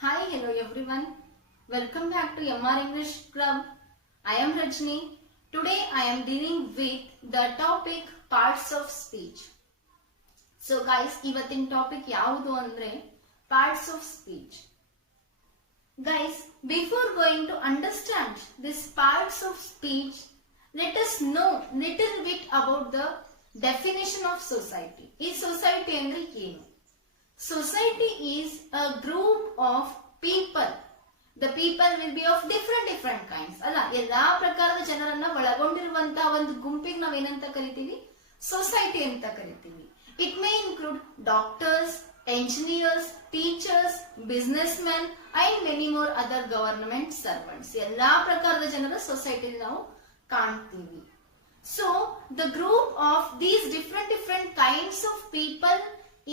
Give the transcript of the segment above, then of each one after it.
Hi, hello everyone. Welcome back to MR English Club. I am Rajni. Today I am dealing with the topic parts of speech. So guys, ಇವತ್ತಿನ topic ಯಾವುದು ಅಂದ್ರೆ parts of speech. Guys, before going to understand these parts of speech, let us know little bit about the definition of society. ಈ society ಅಂದ್ರೆ ಏನು? Society is a group of people. The people will be of different kinds. ಅಲ್ಲ, ಎಲ್ಲಾ ಪ್ರಕಾರದ ಜನರನ್ನ ಒಳಗೊಂಡಿರುವಂತಹ ಒಂದು ಗುಂಪಿಗೆ ನಾವು ಏನಂತ ಕರಿತೀವಿ? ಸೊಸೈಟಿ ಅಂತ ಕರಿತೀವಿ. It may include doctors, engineers, teachers, businessmen and many more other government servants. ಎಲ್ಲಾ ಪ್ರಕಾರದ ಜನರ ಸೊಸೈಟಿ ನಾವು ಕಾಣ್ತೀವಿ. So the group of these different kinds of people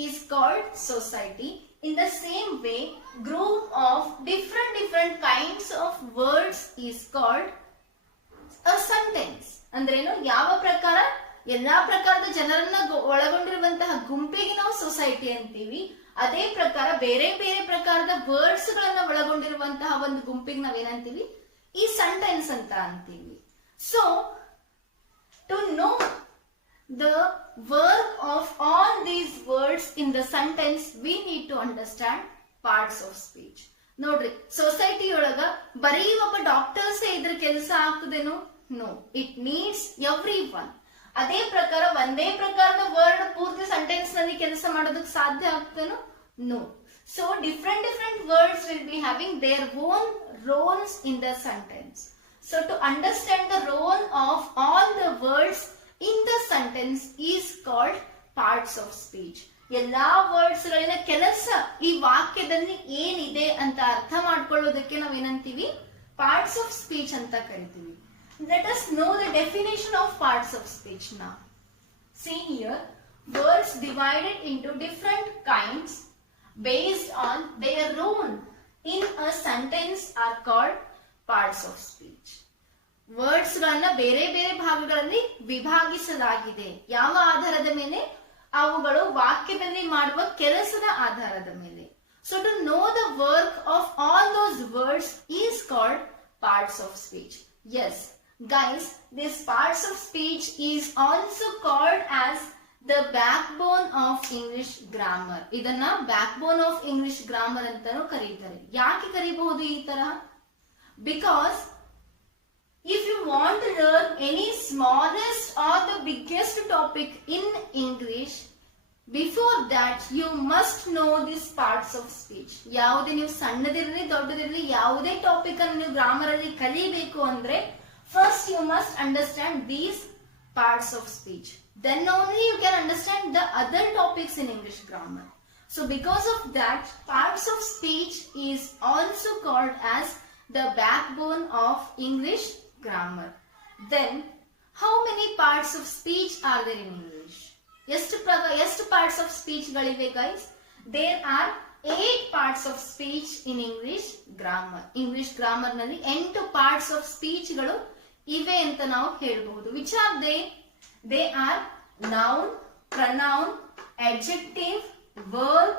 is called society. In the same way, group of different kinds of words is called a sentence. ಅಂದ್ರೇನು? ಯಾವ ಪ್ರಕಾರ ಎಲ್ಲಾ ಪ್ರಕಾರದ ಜನರನ್ನ ಒಳಗೊಂಡಿರುವಂತಹ ಗುಂಪಿಗೆ ನಾವು ಸೊಸೈಟಿ ಅಂತೀವಿ. ಅದೇ ಪ್ರಕಾರ ಬೇರೆ ಬೇರೆ ಪ್ರಕಾರದ ವರ್ಡ್ಸ್ ಗಳನ್ನ ಒಳಗೊಂಡಿರುವಂತಹ ಒಂದು ಗುಂಪಿಗೆ ನಾವೇನಂತೀವಿ? ಈ ಸೆಂಟೆನ್ಸ್ ಅಂತ ಅಂತೀವಿ. So to know the work of all these words in the sentence, we need to understand parts of speech. ನೋಡ್ರಿ, ಸೊಸೈಟಿ ಒಳಗ ಬರೀ ಒಬ್ಬ ಡಾಕ್ಟರ್ಸ್ ಇದ್ರ ಕೆಲಸ ಆಗ್ತದೇನೋ? No, it needs everyone. ಅದೇ ಪ್ರಕಾರ ಒಂದೇ ಪ್ರಕಾರದ ವರ್ಡ್ ಪೂರ್ತಿ ಸೆಂಟೆನ್ಸ್ ನಲ್ಲಿ ಕೆಲಸ ಮಾಡೋದಕ್ಕೆ ಸಾಧ್ಯ ಆಗ್ತೇನೋ? No. So different words will be having their own roles in the sentence. So to understand the role of all the words in the sentence is called parts of speech. ಎಲ್ಲಾ ವರ್ಡ್ಸ್ ಗಳಿನ ಕೆಲಸ ಈ ವಾಕ್ಯದಲ್ಲಿ ಏನಿದೆ ಅಂತ ಅರ್ಥ ಮಾಡ್ಕೊಳ್ಳೋದಕ್ಕೆ ನಾವೇನಂತೀವಿ? ಪಾರ್ಟ್ಸ್ ಆಫ್ ಸ್ಪೀಚ್ ಅಂತ ಕರಿತೀವಿ. Let us know the definition of parts of speech now. See here, words divided into different kinds based on their role in a sentence are called parts of speech. Words ಗಳನ್ನ ಬೇರೆ ಬೇರೆ ಭಾಗಗಳಲ್ಲಿ ವಿಭಾಗಿಸಲಾಗಿದೆ. ಯಾವ ಆಧಾರದ ಮೇಲೆ? ಅವುಗಳು ವಾಕ್ಯದಲ್ಲಿ ಮಾಡುವ ಕೆಲಸದ ಆಧಾರದ ಮೇಲೆ. So to know the work of all those words is called parts of speech. Yes guys, this parts of speech is also called as the backbone of English grammar. ಇದನ್ನ backbone of English grammar ಅಂತಾನೂ ಕರೀತಾರೆ. ಯಾಕೆ ಕರೀಬಹುದು ಈ ತರ? Because if you want to learn any smallest or the biggest topic in English, before that you must know these parts of speech. ಯಾವುದೇ ನೀವು ಸಣ್ಣದಿರಲಿ ದೊಡ್ಡದಿರಲಿ ಯಾವುದೇ ಟಾಪಿಕ್ ಅನ್ನು ನೀವು ಗ್ರಾಮರ್ ಅಲ್ಲಿ ಕಲಿಬೇಕು ಅಂದ್ರೆ first you must understand these parts of speech. Then only you can understand the other topics in English grammar. So because of that, parts of speech is also called as the backbone of English grammar. Then how many parts of speech are there in English? ಎಷ್ಟು parts of speech ಗಳಿವೆ guys? There are 8 parts of speech in English grammar. English grammar ನಲ್ಲಿ 8 parts of speech ಗಳು ಇವೆ ಅಂತ ನಾವು ಹೇಳಬಹುದು. Which are they? They are noun, pronoun, adjective, verb,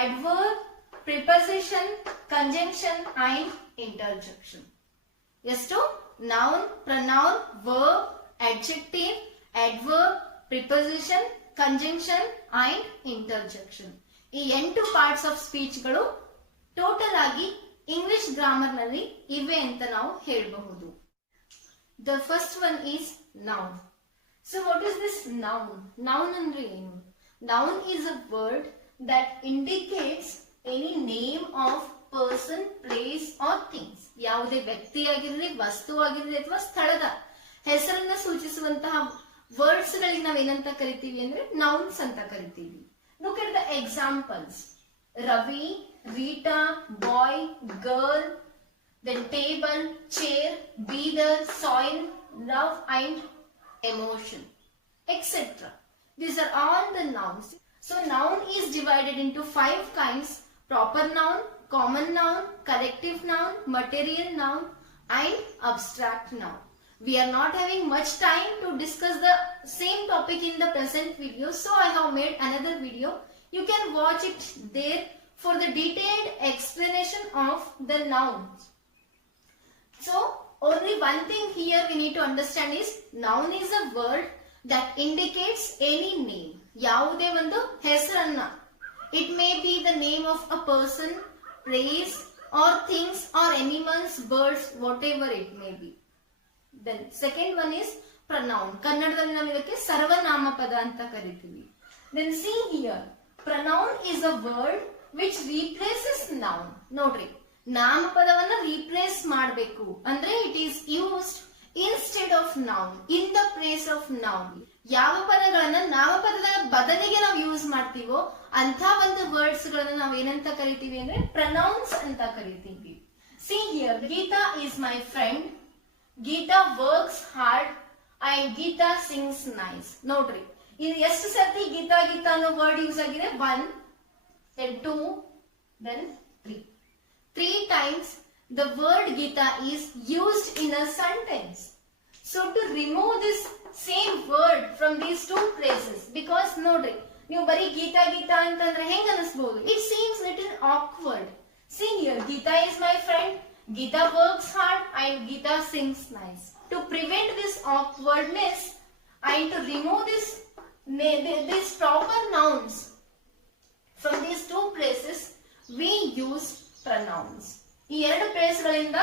adverb, preposition, conjunction and interjection. ಎಷ್ಟು? Noun, pronoun, verb, adjective, adverb, preposition, conjunction and interjection. ಈ 8 parts of speech ಗಳು ಟೋಟಲ್ ಆಗಿ ಇಂಗ್ಲಿಷ್ ಗ್ರಾಮರ್ ನಲ್ಲಿ ಇವೆ ಅಂತ ನಾವು ಹೇಳಬಹುದು. The first one is noun. So what is this noun? Noun ಅಂದ್ರೆ ಏನು? Noun is a word that indicates any name of person, place or things. ಯಾವುದೇ ವ್ಯಕ್ತಿ ಆಗಿರಲಿ, ವಸ್ತು ಆಗಿರಲಿ ಅಥವಾ ಸ್ಥಳದ ಹೆಸರನ್ನ ಸೂಚಿಸುವಂತಹ ವರ್ಡ್ಸ್ ಗಳಿಗೆ ನಾವೇನಂತ ಕರಿತೀವಿ ಅಂದ್ರೆ ನೌನ್ಸ್ ಅಂತ ಕರಿತೀವಿ. Look at the examples. Ravi, Rita, boy, girl, then table, chair, beaver, soil, love and emotion, etc. These are all the nouns. So noun is divided into 5 kinds: proper noun, common noun, collective noun, material noun and abstract noun. We are not having much time to discuss the same topic in the present video, so I have made another video. You can watch it there for the detailed explanation of the nouns. So only one thing here we need to understand is noun is a word that indicates any name. ಯಾವುದೇ ಒಂದು ಹೆಸರನ್ನ. It may be the name of a person, place or things or animals, birds, whatever it may be. Then second one is pronoun. ಕನ್ನಡದಲ್ಲಿ ನಾವು ಇದಕ್ಕೆ ಸರ್ವನಾಮಪದ ಅಂತ ಕರಿತೀವಿ. Then see here, pronoun is a word which replaces noun. ನೋಡ್ರಿ, ನಾಮಪದವನ್ನ ರೀಪ್ಲೇಸ್ ಮಾಡಬೇಕು ಅಂದ್ರೆ it is used instead of noun, in the place of noun. ಯಾವ ಪದಗಳನ್ನ ನಾಮಪದದ ಬದಲಿಗೆ ನಾವು ಯೂಸ್ ಮಾಡ್ತೀವೋ ಅಂತ ಒಂದು ವರ್ಡ್ಸ್ ಗಳನ್ನ ನಾವು ಏನಂತ ಕರಿತೀವಿ ಅಂದ್ರೆ ಪ್ರನೌನ್ಸ್ ಅಂತ ಕರಿತೀವಿ. See here, Geeta is my friend, Geeta works hard and Geeta sings nice. ನೋಡ್ರಿ, ಇದು ಎಷ್ಟು ಸರ್ತಿ ಗೀತಾ ಗೀತಾ ಅನ್ನೋ ವರ್ಡ್ ಯೂಸ್ ಆಗಿದೆ? 1, then 2, then 3. 3 times the word Gita is used in a sentence. So to remove this same word from these two places, because nodri, ನೀವು ಬರೀ ಗೀತಾ ಗೀತಾ ಅಂತಂದ್ರೆ ಹೆಂಗ ಅನಿಸಬಹುದು? It seems little awkward. See here, Gita is my friend, Gita works hard and Gita sings nice. To prevent this awkwardness and to remove this proper nouns from these two places, we use pronouns. ಈ ಎರಡು ಪ್ಲೇಸ್ ಗಳಿಂದ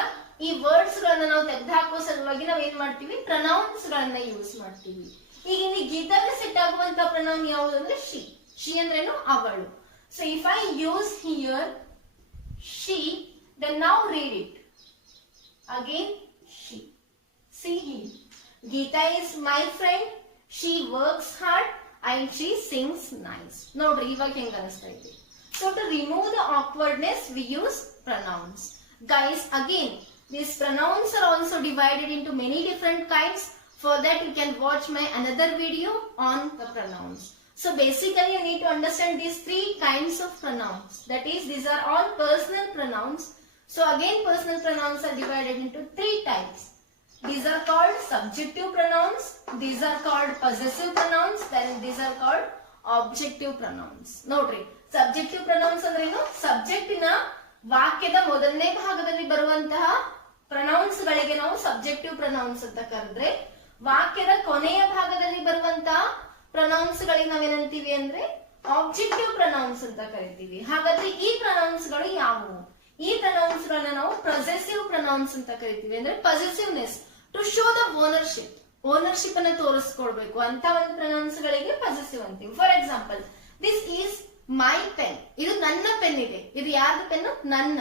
ಈ ವರ್ಡ್ಸ್ ಗಳನ್ನ ನಾವು ತೆಗೆದುಹಾಕುವ ಸಲುವಾಗಿ ನಾವು ಏನ್ ಮಾಡ್ತೀವಿ? ಪ್ರನೌನ್ಸ್ ಗಳನ್ನ ಯೂಸ್ ಮಾಡ್ತೀವಿ. ಈಗ ಇಲ್ಲಿ ಗೀತಾಗೆ ಸೆಟ್ ಆಗುವಂತ ಪ್ರನೌನ್ ಯಾವುದು ಅಂದ್ರೆ ಶಿ. ಶಿ ಅಂದ್ರೇನು? ಅವಳು. So if I use here she, then now read it again. She. See here, Geeta is my friend, she works hard and she sings nice. ನೋಡ್ರಿ, ಇವಾಗ ಹೆಂಗ ಅನಿಸ್ತಾ ಇದೆ? So to remove the awkwardness, we use pronouns. Guys, again, these pronouns are also divided into many different kinds. For that, you can watch my another video on the pronouns. So basically, you need to understand these 3 kinds of pronouns. That is, these are all personal pronouns. So again, personal pronouns are divided into 3 types. These are called subjective pronouns. These are called possessive pronouns. Then these are called objective pronouns. Notri. Subjective pronouns ಅಂದ್ರೆ ಏನು? ಸಬ್ಜೆಕ್ಟಿನ ವಾಕ್ಯದ ಮೊದಲನೇ ಭಾಗದಲ್ಲಿ ಬರುವಂತಹ ಪ್ರನೌನ್ಸ್ ಗಳಿಗೆ ನಾವು subjective pronouns ಅಂತ ಕರೆದ್ರೆ, ವಾಕ್ಯದ ಕೊನೆಯ ಭಾಗದಲ್ಲಿ ಬರುವಂತಹ ಪ್ರನೌನ್ಸ್ ಗಳಿಗೆ ನಾವೇನಂತೀವಿ ಅಂದ್ರೆ ಆಬ್ಜೆಕ್ಟಿವ್ ಪ್ರನೌನ್ಸ್ ಅಂತ ಕರಿತೀವಿ. ಹಾಗಾದ್ರೆ ಈ ಪ್ರನೌನ್ಸ್ ಗಳು ಯಾವುವು? ಈ ಪ್ರನೌನ್ಸ್ ಗಳನ್ನ ನಾವು ಪೊಸೆಸಿವ್ ಪ್ರನೌನ್ಸ್ ಅಂತ ಕರಿತೀವಿ. ಅಂದ್ರೆ possessiveness, to show the ownership, ownership ಅನ್ನ ತೋರಿಸ್ಕೊಡ್ಬೇಕು ಅಂತ ಒಂದು ಪ್ರನೌನ್ಸ್ ಗಳಿಗೆ ಪೊಸೆಸಿವ್ ಅಂತೀವಿ. For example, this is my pen. ಇದು ನನ್ನ ಪೆನ್ ಇದೆ. ಇದು ಯಾರ್ದು ಪೆನ್? ನನ್ನ.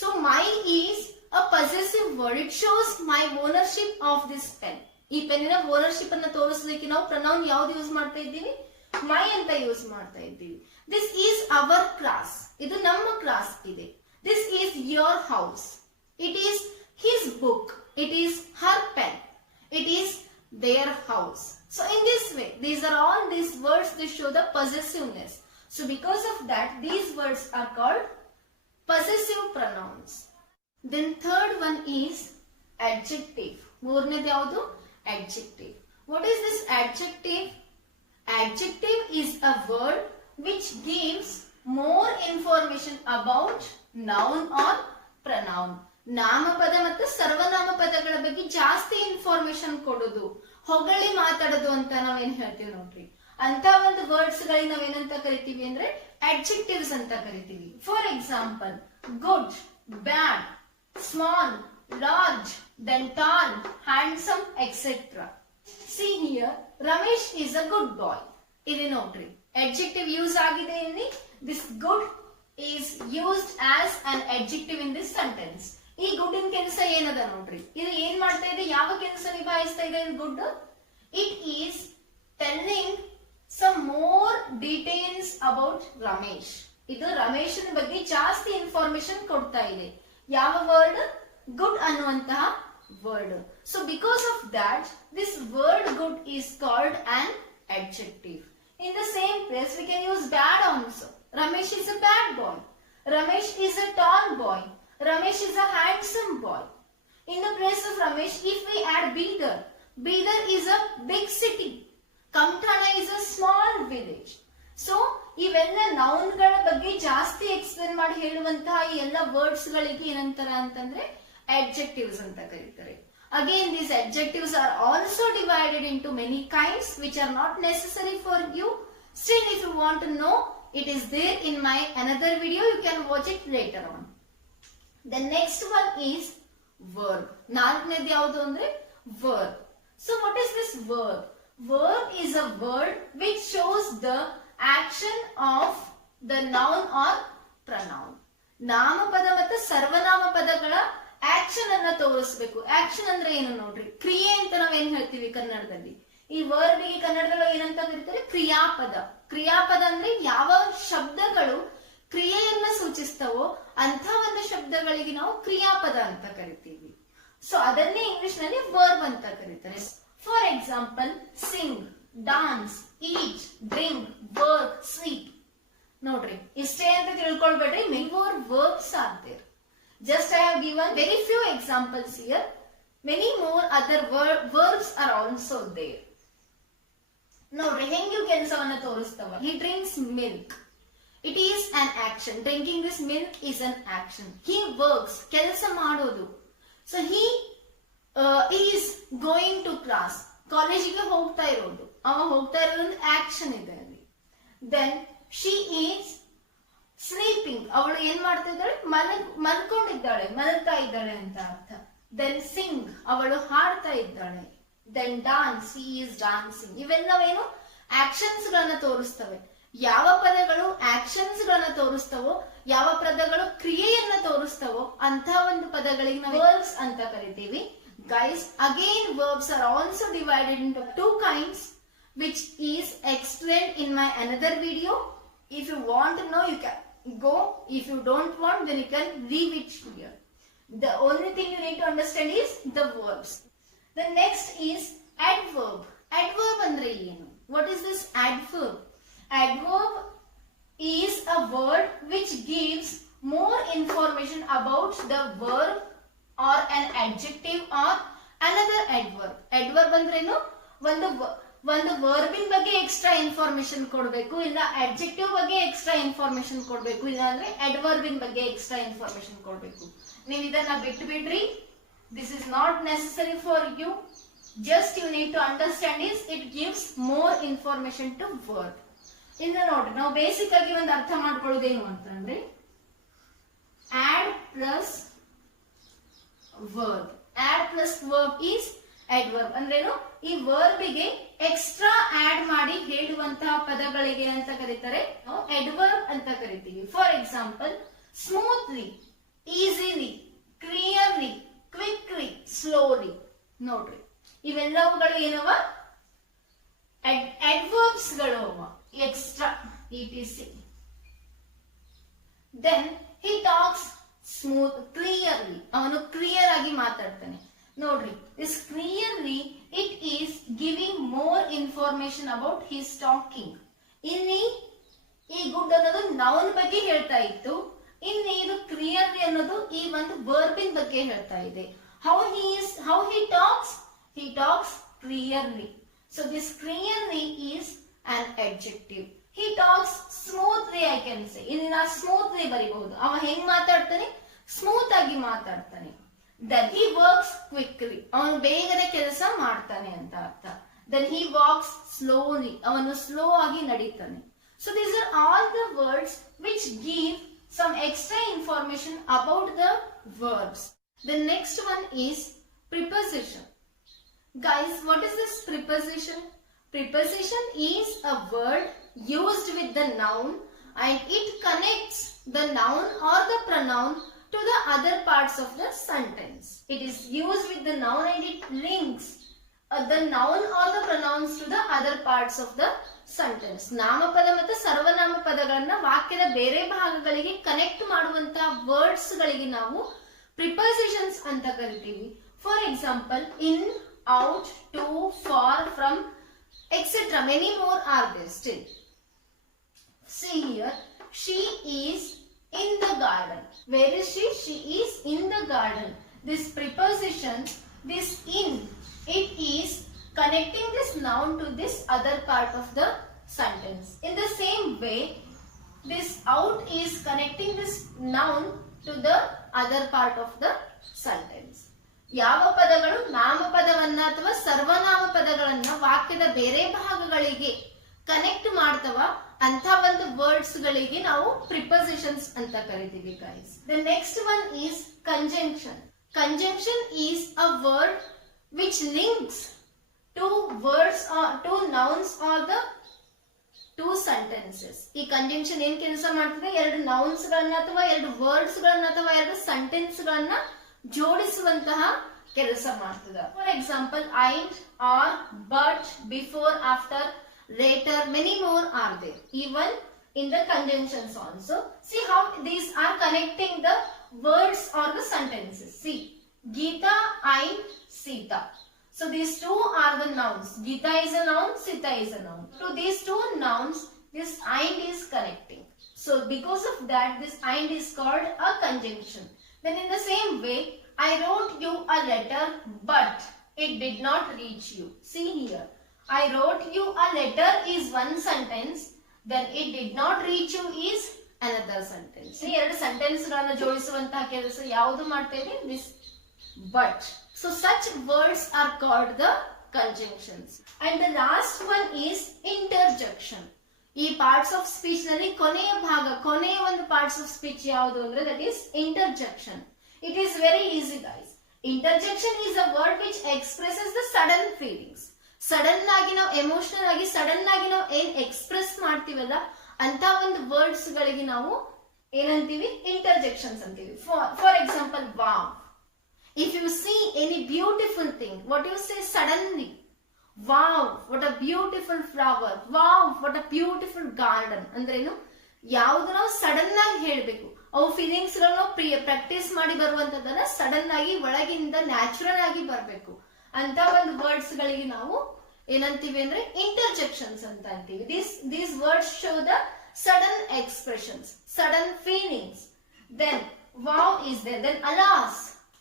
So my is a possessive word. It shows my ownership of this pen. ಈ ಪೆನ್ನಿನ ಓನರ್ಶಿಪ್ ಅನ್ನ ತೋರಿಸಲಿಕ್ಕೆ ನಾವು ಪ್ರನೌನ್ ಯಾವ್ದು ಯೂಸ್ ಮಾಡ್ತಾ ಇದ್ದೀವಿ? ಮೈ ಅಂತ ಯೂಸ್ ಮಾಡ್ತಾ ಇದ್ದೀವಿ. This is our class. ಇದು ನಮ್ಮ ಕ್ಲಾಸ್ ಇದೆ. This is your house. It is his book. It is her pen. It is their house. So in this way, these are all these words that show the possessiveness. So because of that, these words are called possessive pronouns. Then third one is adjective. ಮೂರನೇದು ಯಾವುದು? Adjective. What is this adjective? Adjective is a word which gives more information about noun or pronoun. ನಾಮಪದ ಮತ್ತು ಸರ್ವನಾಮ ಪದಗಳ ಬಗ್ಗೆ ಜಾಸ್ತಿ ಇನ್ಫಾರ್ಮೇಶನ್ ಕೊಡೋದು, ಹೊಗಳಿ ಮಾತಾಡೋದು ಅಂತ ನಾವೇನ್ ಹೇಳ್ತೀವಿ ನೋಡ್ರಿ. ಅಂತ ಒಂದು ವರ್ಡ್ಸ್ ಗಳಿಗೆ ನಾವೇನಂತ ಕರಿತೀವಿ ಅಂದ್ರೆ ಅಡ್ಜೆಕ್ಟಿವ್ಸ್ ಅಂತ ಕರಿತೀವಿ. For example, good, bad, small, large, then tall, handsome, etcetera. See here, Ramesh is a good boy. ಇಲ್ಲಿ ನೋಡ್ರಿ, ಅಡ್ಜೆಕ್ಟಿವ್ ಯೂಸ್ ಆಗಿದೆ ಇಲ್ಲಿ. This good is used as an adjective in this sentence. ಈ ಗುಡ್ಡಿನ ಕೆಲಸ ಏನದ ನೋಡ್ರಿ. ಇದು ಏನ್ ಮಾಡ್ತಾ ಇದೆ? ಯಾವ ಕೆಲಸ ನಿಭಾಯಿಸ್ತಾ ಇದೆ good? It is telling some more details about Ramesh. ಇದು ರಮೇಶನ ಬಗ್ಗೆ ಜಾಸ್ತಿ ಇನ್ಫಾರ್ಮೇಶನ್ ಕೊಡ್ತಾ ಇದೆ. ಯಾವ ವರ್ಡ್? ಗುಡ್ ಅನ್ನುವಂತಹ word. So because of that, this word good is called an adjective. In the same place, we can use bad also. Ramesh is a bad boy. Ramesh is a tall boy. Ramesh is a handsome boy. In the place of Ramesh, if we add Bidar, Bidar is a big city. Kamthana is a small village. So ಇವೆಲ್ಲ ನೌನ್ ಗಳ ಬಗ್ಗೆ ಜಾಸ್ತಿ ಎಕ್ಸ್ಪ್ಲೇನ್ ಮಾಡಿ ಹೇಳುವಂತಹ ಈ ಎಲ್ಲ ವರ್ಡ್ಸ್ ಗಳಿಗೆ ಏನಂತಾರ ಅಂತಂದ್ರೆ adjectives ಅಂತ ಕರೀತಾರೆ. Again, these adjectives are also divided into many kinds which are not necessary for you. Still, if you want to know, it is there in my another video. You can watch it later on. The next one is verb. ನಾಲ್ಕನೇದು ಯಾವುದು ಅಂದ್ರೆ verb. So what is this verb? Verb is a word which shows the action of the noun or pronoun. ನಾಮಪದ ಮತ್ತು ಸರ್ವನಾಮ ಪದಗಳ ಆಕ್ಷನ್ ಅನ್ನ ತೋರಿಸಬೇಕು. ಆಕ್ಷನ್ ಅಂದ್ರೆ ಏನು ನೋಡ್ರಿ, ಕ್ರಿಯೆ ಅಂತ ನಾವೇನ್ ಹೇಳ್ತೀವಿ ಕನ್ನಡದಲ್ಲಿ. ಈ ವರ್ಬ್ ಗೆ ಕನ್ನಡದಲ್ಲಿ ಏನಂತ ಕರೀತಾರೆ, ಕ್ರಿಯಾಪದ. ಕ್ರಿಯಾಪದ ಅಂದ್ರೆ ಯಾವ ಶಬ್ದಗಳು ಕ್ರಿಯೆಯನ್ನ ಸೂಚಿಸ್ತವೋ ಅಂತ ಒಂದು ಶಬ್ದಗಳಿಗೆ ನಾವು ಕ್ರಿಯಾಪದ ಅಂತ ಕರಿತೀವಿ. ಸೊ ಅದನ್ನೇ ಇಂಗ್ಲಿಷ್ ನಲ್ಲಿ ವರ್ಬ್ ಅಂತ ಕರೀತಾರೆ. For example, sing, dance, eat, drink, work, sleep. ನೋಡ್ರಿ, ಇಷ್ಟೇ ಅಂತ ತಿಳ್ಕೊಳ್ಬೇಡ್ರಿ, many more verbs are there. Just I have given very few examples here. Many more other verbs are also there. ನೋಡ್ರಿ, ಹೆಂಗೆ ಕೆಲಸವನ್ನ ತೋರಿಸ್ತವ. He drinks milk. It is an action. Drinking this milk is an action. He works. ಕೆಲಸ ಮಾಡೋದು. So he is going to class. ಕಾಲೇಜಿಗೆ ಹೋಗ್ತಾ ಇರೋದು. ಅವ ಹೋಗ್ತಾ ಇರೋದು ಆಕ್ಷನ್ ಇದೆ ಅಲ್ಲಿ. Then she is sleeping. ಅವಳು ಏನ್ ಮಾಡ್ತಾ ಇದ್ದಾಳೆ, ಮಲ್ಕೊಂಡಿದ್ದಾಳೆ, ಮಲಗ್ತಾ ಇದ್ದಾಳೆ ಅಂತ ಅರ್ಥ. ದೆನ್ ಸಿಂಗ್, ಅವಳು ಹಾಡ್ತಾ ಇದ್ದಾಳೆ. Then dance, he is dancing. ಇವೆಲ್ಲವೇನು ಆಕ್ಷನ್ಸ್ ಗಳನ್ನ ತೋರಿಸ್ತವೆ. ಯಾವ ಪದಗಳು ಆಕ್ಷನ್ಸ್ ಗಳನ್ನ ತೋರಿಸ್ತವೋ, ಯಾವ ಪದಗಳು ಕ್ರಿಯೆಯನ್ನ ತೋರಿಸ್ತವೋ ಅಂತ ಒಂದು ಪದಗಳಿಗೆ ನಾವು ವರ್ಬ್ಸ್ ಅಂತ ಕರಿತೀವಿ. Guys, again verbs are also divided into two kinds which is explained in my another video. If you want to know, you can go. If you don't want, then you can leave it here. The only thing you need to understand is the verbs. The next is adverb. Adverb andre enu? What is this adverb? Adverb is a word which gives more information about the verb or an adjective or another adverb. Adverb ಅಂದ್ರೆ ಏನು? ಒಂದು ವರ್ಬಿನ್ ಬಗ್ಗೆ extra information ಕೊಡಬೇಕು, ಇಲ್ಲ ಅಡ್ಜೆಕ್ಟಿವ್ ಬಗ್ಗೆ extra information ಕೊಡಬೇಕು, ಇಲ್ಲ ಅಂದ್ರೆ ಅಡ್ವರ್ಬಿನ್ ಬಗ್ಗೆ ಎಕ್ಸ್ಟ್ರಾ ಇನ್ಫಾರ್ಮೇಶನ್ ಕೊಡಬೇಕು. ನೀವು ಇದನ್ನ ಬಿಟ್ಟು ಬಿಡ್ರಿ. This is not necessary for you. Just you need to understand is it gives more information to word. ಇನ್ನು ನೋಡ್ರಿ, ನಾವು ಬೇಸಿಕ್ ಆಗಿ ಒಂದು ಅರ್ಥ ಮಾಡ್ಕೊಳ್ಳೋದೇನು ಅಂತಂದ್ರೆ ad plus verb. Ad plus verb is adverb. ಅಂದ್ರೇನು, ಈ ವರ್ಬಿಗೆ ಎಕ್ಸ್ಟ್ರಾ ಆಡ್ ಮಾಡಿ ಹೇಳುವಂತಹ ಪದಗಳಿಗೆ ಅಂತ ಕರೀತಾರೆ ನಾವು adverb ಅಂತ ಕರಿತೀವಿ. For example, smoothly, easily, clearly, quickly, slowly. ನೋಡ್ರಿ, ಇವೆಲ್ಲವುಗಳು ಏನವ, adverbs ಗಳು ಅವ, extra etc. Then he talks smooth, clearly. ಅವನು ಕ್ಲಿಯರ್ ಆಗಿ ಮಾತಾಡ್ತಾನೆ. ನೋಡ್ರಿ, this clearly it is giving more information about his talking. ಇಲ್ಲಿ ಈ ಗುಡ್ ಅನ್ನೋದು ನೌನ್ ಬಗ್ಗೆ ಹೇಳ್ತಾ ಇತ್ತು, ಇಲ್ಲಿ ಇದು ಕ್ಲಿಯರ್ಲಿ ಅನ್ನೋದು ಈ ಒಂದು ವರ್ಬಿನ್ ಬಗ್ಗೆ ಹೇಳ್ತಾ ಇದೆ. how he talks clearly. So this clearly is an adjective. he talks smoothly, I can say. ಇಲ್ಲಿ ನಾ ಸ್ಮೂತ್ಲಿ ಬರೀಬಹುದು. ಅವ ಹೆಂಗ್ ಮಾತಾಡ್ತಾನೆ, ಸ್ಮೂತ್ ಆಗಿ ಮಾತಾಡ್ತಾನೆ. Then he works quickly. ಅವನು ಬೇಗನೆ ಕೆಲಸ ಮಾಡ್ತಾನೆ ಅಂತ ಅರ್ಥ. Then he walks slowly. ಅವನು ಸ್ಲೋ ಆಗಿ ನಡೀತಾನೆ. So these are all the words which give some extra information about the verbs. The next one is preposition. Guys, what is this preposition? Preposition is a word used with the noun and it connects the noun or the pronoun to the other parts of the sentence. It is used with the noun and it links the noun or the pronouns to the other parts of the sentence. ನಾಮಪದ ಮತ್ತು ಸರ್ವನಾಮ ಪದಗಳನ್ನ ವಾಕ್ಯದ ಬೇರೆ ಭಾಗಗಳಿಗೆ ಕನೆಕ್ಟ್ ಮಾಡುವಂತಹ ವರ್ಡ್ಸ್ ಗಳಿಗೆ ನಾವು prepositions ಅಂತ ಕರಿತೀವಿ. For example, in, out, to, for, from, etc. Many more are there still. See here, she is in the garden. Where is she? She is in the garden. This preposition, this in, it is connecting this noun to this other part of the sentence. In the same way, this out is connecting this noun to the other part of the sentence. ಯಾವ ಪದಗಳು ನಾಮಪದವನ್ನ ಅಥವಾ ಸರ್ವನಾಮ ಪದಗಳನ್ನ ವಾಕ್ಯದ ಬೇರೆ ಭಾಗಗಳಿಗೆ ಕನೆಕ್ಟ್ ಮಾಡ್ತವ ಅಂತ ಒಂದು ವರ್ಡ್ಸ್ ಗಳಿಗೆ ನಾವು ಪ್ರಿಪೋಸಿಷನ್ಸ್ ಅಂತ ಕರಿತೀವಿ guys. The next one is conjunction. Conjunction is a word which links two words or two nouns or the two sentences. ಈ ಕಂಜಂಕ್ಷನ್ ಏನ್ ಕೆಲಸ ಮಾಡ್ತದೆ, ಎರಡು ನೌನ್ಸ್ ಗಳನ್ನ ಅಥವಾ ಎರಡು ವರ್ಡ್ಸ್ ಗಳನ್ನ ಅಥವಾ ಎರಡು ಸೆಂಟೆನ್ಸ್ ಗಳನ್ನ ಜೋಡಿಸುವಂತಹ ಕೆಲಸ ಮಾಡ್ತದ. For example and, or, but, before, after, later, many more are there even in the conjunctions also. See how these are connecting the words or the sentences. See, Geeta and Sita. So these two are the nouns. Geeta is a noun, Sita is a noun. To these two nouns, this and is connecting. So because of that, this and is called a conjunction. Then in the same way, I wrote you a letter, but it did not reach you. See here, I wrote you a letter is one sentence, then it did not reach you is another sentence. ಈ ಎರಡು ಸೆಂಟೆನ್ಸ್ ಗಳನ್ನ ಜೋಡಿಸುವಂತಹ ಕೆಲಸ ಯಾವುದು ಮಾಡ್ತೇವೆ, this but. So such words are called the conjunctions. And the last one is interjection. ಈ parts of speech ನಲ್ಲಿ ಕೊನೆಯ ಭಾಗ, ಕೊನೆಯ ಒಂದು ಪಾರ್ಟ್ಸ್ ಆಫ್ ಸ್ಪೀಚ್ ಯಾವುದು ಅಂದ್ರೆ that is interjection. It is very easy guys. Interjection is a word which expresses the sudden feelings. Sudden ಆಗಿ ನಾವು ಎಮೋಷನಲ್ ಆಗಿ ಸಡನ್ ಆಗಿ ನಾವು ಏನ್ ಎಕ್ಸ್ಪ್ರೆಸ್ ಮಾಡ್ತೀವಲ್ಲ ಅಂತ ಒಂದು ವರ್ಡ್ಸ್ ಗಳಿಗೆ ನಾವು ಏನಂತೀವಿ, ಇಂಟರ್ಜೆಕ್ಷನ್ಸ್ ಅಂತೀವಿ. For example wow. If you see any beautiful thing, what you say suddenly, wow what a beautiful flower, wow what a beautiful garden. ಅಂದ್ರೇನು, ಯಾವ್ದು ನಾವು ಸಡನ್ ಆಗಿ ಹೇಳ್ಬೇಕು, ಅವು ಫೀಲಿಂಗ್ಸ್ ಗಳನ್ನ ಪ್ರಾಕ್ಟೀಸ್ ಮಾಡಿ ಬರುವಂತದನ್ನ ಸಡನ್ ಆಗಿ ಒಳಗಿಂದ ನ್ಯಾಚುರಲ್ ಆಗಿ ಬರ್ಬೇಕು ಅಂತ ಒಂದು ವರ್ಡ್ಸ್ ಗಳಿಗೆ ನಾವು ಏನಂತೀವಿ ಅಂದ್ರೆ ಇಂಟರ್ಜೆಕ್ಷನ್ಸ್ ಅಂತ ಅಂತೀವಿ. These words show the sudden expressions, sudden feelings. Then wow is there. Then alas,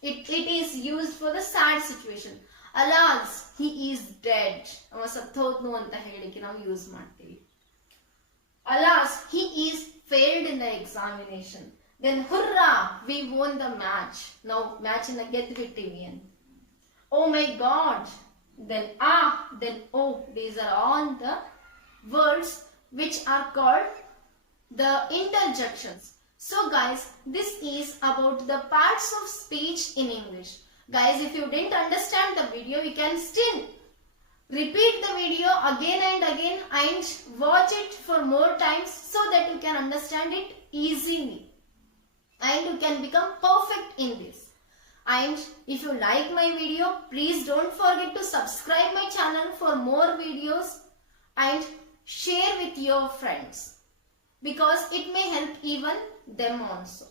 it is used for the sad situation. Alas he is dead, ಅವ ಸತ್ತೋದ್ನು ಅಂತ ಹೇಳಿಕೆ ನಾವು ಯೂಸ್ ಮಾಡ್ತೀವಿ. Alas he is failed in the examination. Then hurrah we won the match, ನಾವು match ಅನ್ನ ಗೆದ್ಬಿಟ್ಟಿವಿ ಅಂತ. Oh my God, then ah, then oh. These are all the words which are called the interjections. So guys, this is about the parts of speech in English. Guys, if you didn't understand the video, you can still repeat the video again and again and watch it for more times so that you can understand it easily and you can become perfect in this. And if you like my video, please don't forget to subscribe my channel for more videos and share with your friends because it may help even them also.